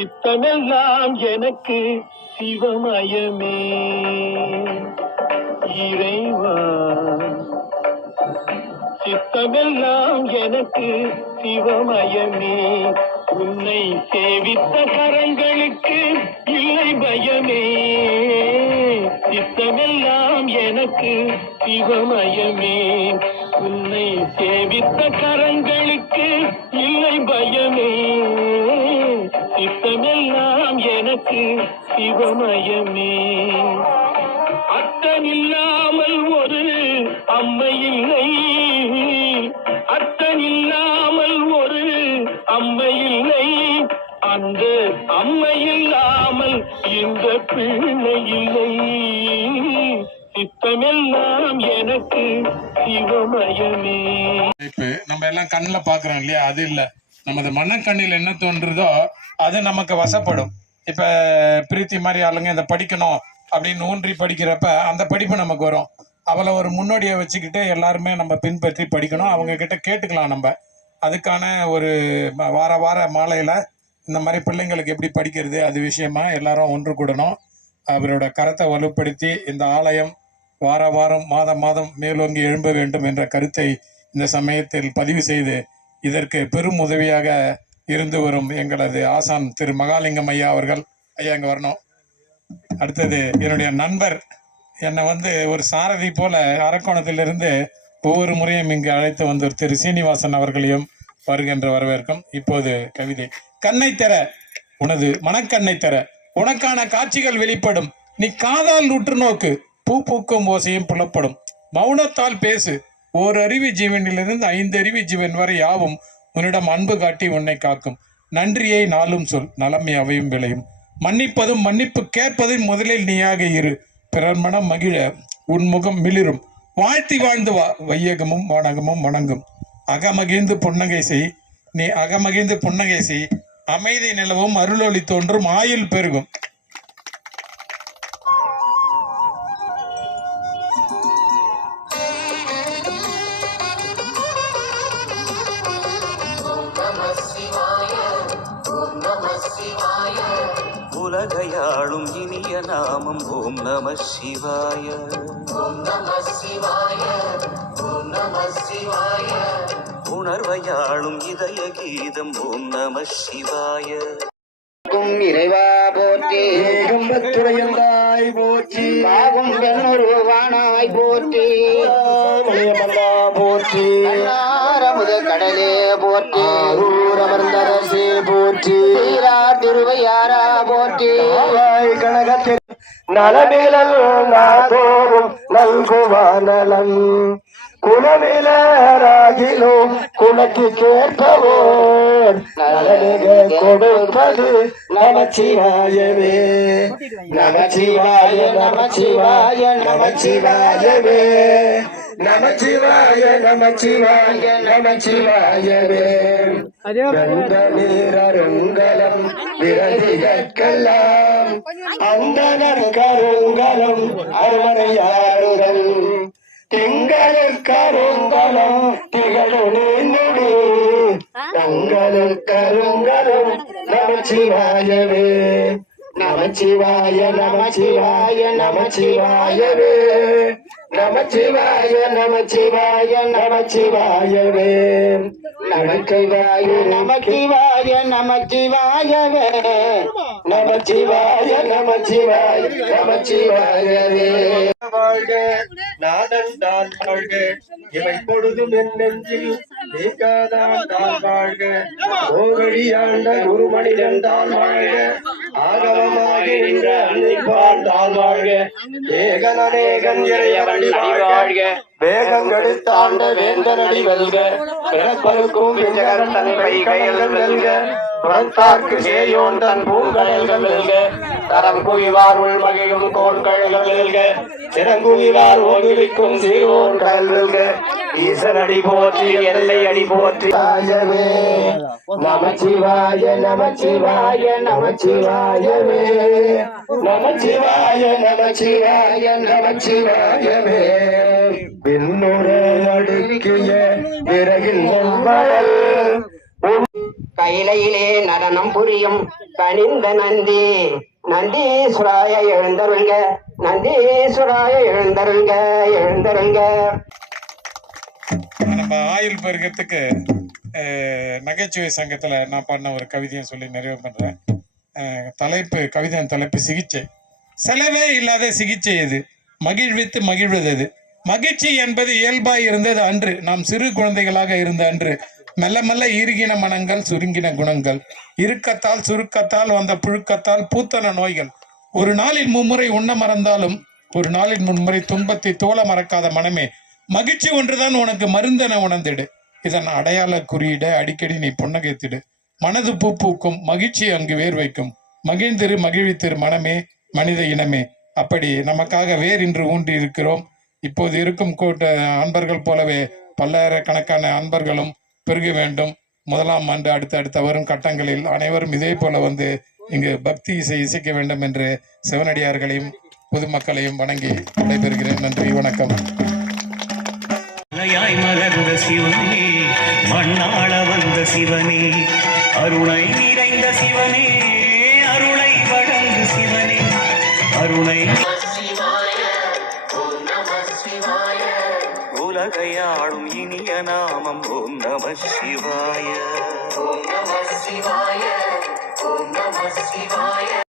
சித்தமெல்லாம் எனக்கு சிவமயமே. இறைவா சித்தமெல்லாம் எனக்கு சிவமயமே. உன்னை சேவித்த கரங்களுக்கு இல்லை பயமே. சித்தமெல்லாம் எனக்கு சிவமயமே. உன்னை சேவித்த கரங்களுக்கு இல்லை பயமே. சித்தமெல்லாம் எனக்கு சிவமயமே. அத்தனில்லாமல் ஒரு அம்மை இல்லை. அத்தனில்லாமல் ஒரு அம்மை இல்லை. அந்த அம்மை இல்லாமல் இந்த பிள்ளை இல்லை. சித்தமெல்லாம் எனக்கு சிவமயமே. இப்ப நம்ம எல்லாம் கண்ணில் பாக்குறோம் இல்லையா, அது இல்ல, நமது மனக்கண்ணில் என்ன தோன்றுதோ அது நமக்கு வசப்படும். இப்ப பிரீத்தி மாதிரி ஆளுங்க இதை படிக்கணும் அப்படின்னு ஊன்றி படிக்கிறப்ப அந்த படிப்பு நமக்கு வரும். அவளை ஒரு முன்னோடியை வச்சுக்கிட்டு எல்லாருமே நம்ம பின்பற்றி படிக்கணும். அவங்க கிட்ட கேட்டுக்கலாம். நம்ம அதுக்கான ஒரு வார வார மாலையில இந்த மாதிரி பிள்ளைங்களுக்கு எப்படி படிக்கிறது அது விஷயமா எல்லாரும் ஒன்று கூடணும். அவரோட கரத்தை வலுப்படுத்தி இந்த ஆலயம் வார வாரம் மாதம் மாதம் மேலோங்கி எழும்ப வேண்டும் என்ற கருத்தை இந்த சமயத்தில் பதிவு செய்து இதற்கு பெரும் உதவியாக இருந்து வரும் எங்களது ஆசான் திரு மகாலிங்கம் ஐயா அவர்கள். ஐயா இங்கே வரணும். அடுத்தது என்னுடைய நண்பர், என்னை ஒரு சாரதி போல அரக்கோணத்திலிருந்து ஒவ்வொரு முறையும் இங்கு அழைத்து வந்த திரு சீனிவாசன் அவர்களையும் வருகின்ற வரவேற்கும். இப்போது கவிதை. கண்ணை தர உனது மனக்கண்ணை தர உனக்கான காட்சிகள் வெளிப்படும். நீ காதால் உற்று நோக்கு, பூ பூக்கும் ஓசையும் புலப்படும். மௌனத்தால் பேசு, ஓர் அறிவு ஜீவனிலிருந்து 5 அறிவு ஜீவன் வரை யாவும் உன்னிடம் அன்பு காட்டி உன்னை காக்கும். நன்றியை நாளும் சொல், நலம் அவையும் விளையும். மன்னிப்பதும் மன்னிப்பு கேட்பதும் முதலில் நீயாக இரு. பிறர் மனம் மகிழ உன் முகம் மிளிரும். வாழ்த்தி வாழ்ந்து வா, வையகமும் வானகமும் வணங்கும். அகமகிழ்ந்து புன்னகை செய், நீ அகமகிழ்ந்து புன்னகை செய். அமைதி நிலவும், அருளொளி தோன்றும், ஆயுள் பெருகும். உலகையாளும் இனிய நாமம் ஓம் நம சிவாய. ஓம் நம சிவாய. ஓம் நம சிவாய. உணர்வையாளும் இதய கீதம் ஓம் நம சிவாய. இறைவா போற்றி, துறையந்தாய் போற்றி, பாகும் பெண்ணுருவானாய் போற்றி, போற்றி, அமுத கடலே போற்றி, அமர்ந்தரசே போற்றி, திருவையாரா போற்றி, கனகத்தில் நலமிலல் நாதோறும் நல்குவானலம் குணமிலராகிலும் குணக்கு கேட்பவோ நலமிக கொடுப்பது நமச்சிவாயவே. நமச்சிவாய நமச்சிவாய நமச்சிவாயவே. நமச்சிவாய நமச்சிவாய நமச்சிவாயவே. கந்த நீரருங்கலம் விரதிகற்கெல்லாம் அந்தனர் கருங்கலம் அருமனையாடுதல். திங்களுக்கருங்கலம் திகழுநீ தங்களுக்கருங்கலம் நமச்சிவாயவே. நமச்சிவாய நமச்சிவாய நமச்சிவாயவே. நமச்சிவாய நமச்சிவாய நமச்சிவாயவே. நமச்சிவாய நமச்சிவாய நமச்சிவாயவே. நமச்சிவாய நமச்சிவாய நமச்சிவாயவே. வாழ்க நாதன் தான் வாழ்க, இவை பொழுதும் என் நெஞ்சில் நீக்காதான் தான் வாழ்க. ஓவழியாண்ட குருமணிதன் தான் வாழ்க, ஆகவமாகி நின்ற அன்னிப்பான் தான் வாழ்க. ஏகன் அநேகன் இறையவழி வாழ்க, வேகங்கெடுத்தாண்ட வேந்தனடி வெல்க. பிறப்பருக்கும் விஜகர் தன் கைகள் வெல்க, புறத்தார்க்கு சேயோன் தன் பூங்கடல்கள் வெல்க. தரம் குவிவார் உள்மகிழும் கோண்கழல்கள் வெல்க, சிறங்குவிவார் ஓதுவிக்கும் சீரோன் கடல் வெல்க. ஈசனடி போற்றி, எல்லை அடி போற்றி. நமச்சிவாய நமச்சிவாய நமச்சிவாயவே. நமச்சிவாய நமச்சிவாய நமச்சிவாயவே. பின்னுரை அடுக்கிய விறகில் கையிலையிலே நடனம் புரியும் கனிந்த நந்தி நந்தீஸ்வராய எழுந்தருள்க நந்தீஸ்வராய எழுந்தருள்க எழுந்தருள்க. நம்ம ஆயுள் பெருக்கத்துக்கு நகைச்சுவை சங்கத்துல நான் பண்ண ஒரு கவிதையை சொல்லி நிறைவு பண்றேன். தலைப்பு கவிதையின் தலைப்பு சிகிச்சை. செலவே இல்லாத சிகிச்சை எது? மகிழ்வித்து மகிழ்வது எது? மகிழ்ச்சி என்பது இயல்பாய் இருந்தது அன்று, நாம் சிறு குழந்தைகளாக இருந்த அன்று. மெல்ல மெல்ல இறுகின மனங்கள் சுருங்கின குணங்கள், இறுக்கத்தால் சுருக்கத்தால் வந்த புழுக்கத்தால் பூத்தன நோய்கள். ஒரு நாளில் மும்முறை உண்ண மறந்தாலும் ஒரு நாளில் முன்முறை துன்பத்தை தோள மறக்காத மனமே, மகிழ்ச்சி ஒன்றுதான் உனக்கு மருந்தென உணர்ந்திடு. இதன் அடையாள குறியிட அடிக்கடி நீ புன்னகைத்திடு. மனது பூ பூக்கும், மகிழ்ச்சி அங்கு வேர் வைக்கும். மகிழ்ந்திரு மகிழ்வித்திரு மனமே, மனித இனமே. அப்படி நமக்காக வேர் இன்று ஊன்றி இருக்கிறோம். இப்போது இருக்கும் அன்பர்கள் போலவே பல்லாயிரக்கணக்கான அன்பர்களும் பெருக வேண்டும். 1ஆம் ஆண்டு அடுத்த வரும் கட்டங்களில் அனைவரும் இதே போல வந்து இங்கு பக்தி இசைக்க வேண்டும் என்று சிவனடியார்களையும் பொதுமக்களையும் வணங்கி விடைபெறுகிறேன். நன்றி, வணக்கம். மலர்ந்த சிவனே, மண்ணாள வந்த சிவனே, அருணை நிறைந்த சிவனே, அருளை வழங்கு சிவனே, அருணை உலகையாளும் இனிய நாமம் ஓம் நம சிவாய.